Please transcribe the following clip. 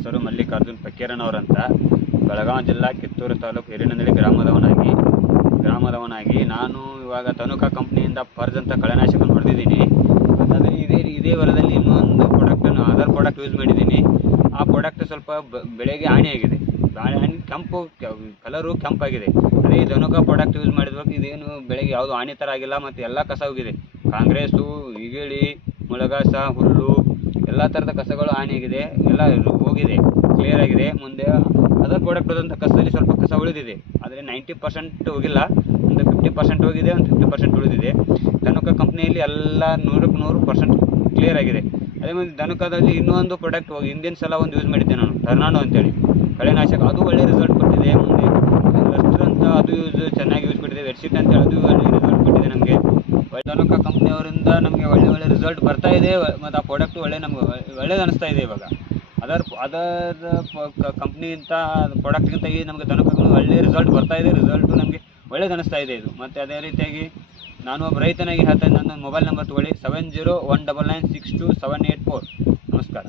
ಹೆಸರು ಮಲ್ಲಿಕಾರ್ಜುನ್ ಪಕ್ಕೇರನವರಂತ ಬೆಳಗಾವಿ ಜಿಲ್ಲಾ ಕಿತ್ತೂರು ತಾಲೂಕು ಹಿರಿನಂದಳಿ ಗ್ರಾಮದವನಾಗಿ ಗ್ರಾಮದವನಾಗಿ ನಾನು ಇವಾಗ ತನುಕ ಕಂಪ್ನಿಯಿಂದ ಫರ್ಜ್ ಅಂತ ಕಳೆನಾಶಕ ಹೊಡೆದಿದ್ದೀನಿ ಅದೇ ಇದೇ ಇದೇ ಹೊಲದಲ್ಲಿ ಇನ್ನೊಂದು ಪ್ರಾಡಕ್ಟನ್ನು ಅದರ್ ಪ್ರಾಡಕ್ಟ್ ಯೂಸ್ ಮಾಡಿದ್ದೀನಿ. ಆ ಪ್ರಾಡಕ್ಟ್ ಸ್ವಲ್ಪ ಬೆಳೆಗೆ ಹಾನಿಯಾಗಿದೆ. ಹಾನಿ ಹಾನಿ, ಕೆಂಪು ಕಲರು ಕೆಂಪಾಗಿದೆ. ಅದೇ ಈ ಧನುಕಾ ಪ್ರಾಡಕ್ಟ್ ಯೂಸ್ ಮಾಡಿದ್ರು, ಇದೇನು ಬೆಳೆಗೆ ಯಾವುದು ಹಾನಿ ಥರ ಆಗಿಲ್ಲ, ಮತ್ತು ಎಲ್ಲ ಕಸ ಹೋಗಿದೆ. ಕಾಂಗ್ರೆಸ್ಸು ಇಗಿಳಿ ಮುಳಗಾಸ, ಹುಲ್ಲು ಎಲ್ಲ ಥರದ ಕಸಗಳು ಹಾನಿಯಾಗಿದೆ, ಎಲ್ಲ ಹೋಗಿದೆ ಕ್ಲಿಯರ್ ಆಗಿದೆ. ಮುಂದೆ ಅದರ ಪ್ರಾಡಕ್ಟ್ ಹೋದಂಥ ಕಸದಲ್ಲಿ ಸ್ವಲ್ಪ ಕಸ ಉಳಿದಿದೆ. ಆದರೆ ನೈಂಟಿ ಪರ್ಸೆಂಟ್ ಹೋಗಿಲ್ಲ, ಒಂದು ಫಿಫ್ಟಿ ಪರ್ಸೆಂಟ್ ಹೋಗಿದೆ, ಒಂದು ಫಿಫ್ಟಿ ಪರ್ಸೆಂಟ್ ಉಳಿದಿದೆ. ಧನುಕ ಕಂಪ್ನಿಯಲ್ಲಿ ಎಲ್ಲ ನೂರಕ್ಕೆ ನೂರು ಪರ್ಸೆಂಟ್ ಕ್ಲಿಯರ್ ಆಗಿದೆ. ಅದೇ ಮುಂದೆ ಧನುಕದಲ್ಲಿ ಇನ್ನೊಂದು ಪ್ರಾಡಕ್ಟ್ ಹಿಂದಿನ ಸಲ ಒಂದು ಯೂಸ್ ಮಾಡಿದ್ದೆ ನಾನು ಟರ್ನಾಡೋ ಅಂತೇಳಿ. ಕಳೆನಾಶಕ ಅದು ಒಳ್ಳೆ ರಿಸಲ್ಟ್ ಕೊಟ್ಟಿದೆ ಮುಂದೆ. ಅಂತ ಅದು ಯೂಸ್ ಚೆನ್ನಾಗಿ ಯೂಸ್ ಕೊಟ್ಟಿದೆ ವೆಡ್ಶೀಟ್ ಅಂತೇಳಿ ಅದು ಒಳ್ಳೆ ರಿಸಲ್ಟ್ ಕೊಟ್ಟಿದೆ ನಮಗೆ. ಧನುಕಾ ಕಂಪ್ನಿಯವರಿಂದ ನಮಗೆ ಒಳ್ಳೆ ಒಳ್ಳೆ ರಿಸಲ್ಟ್ ಬರ್ತಾ ಇದೆ. ಮತ್ತು ಆ ಪ್ರಾಡಕ್ಟ್ ಒಳ್ಳೆ ನಮ್ಗೆ ಒಳ್ಳೇದು ಅನಿಸ್ತಾ ಇದೆ ಇವಾಗ. ಅದರ್ ಅದರ್ ಕಂಪ್ನಿಗಿಂತ ಪ್ರಾಡಕ್ಟ್ಗಿಂತ ಈ ನಮಗೆ ದನಕಗಳು ಒಳ್ಳೆ ರಿಸಲ್ಟ್ ಬರ್ತಾ ಇದೆ. ರಿಸಲ್ಟು ನಮಗೆ ಒಳ್ಳೇದು ಅನಿಸ್ತಾ ಇದೆ ಇದು. ಮತ್ತು ಅದೇ ರೀತಿಯಾಗಿ ನಾನು ಒಬ್ಬ ರೈತನಾಗಿ ಹೇಳ್ತಾ ನನ್ನ ಮೊಬೈಲ್ ನಂಬರ್ ತೊಗೊಳ್ಳಿ. Seven zero one double nine six two seven eight four ನಮಸ್ಕಾರ.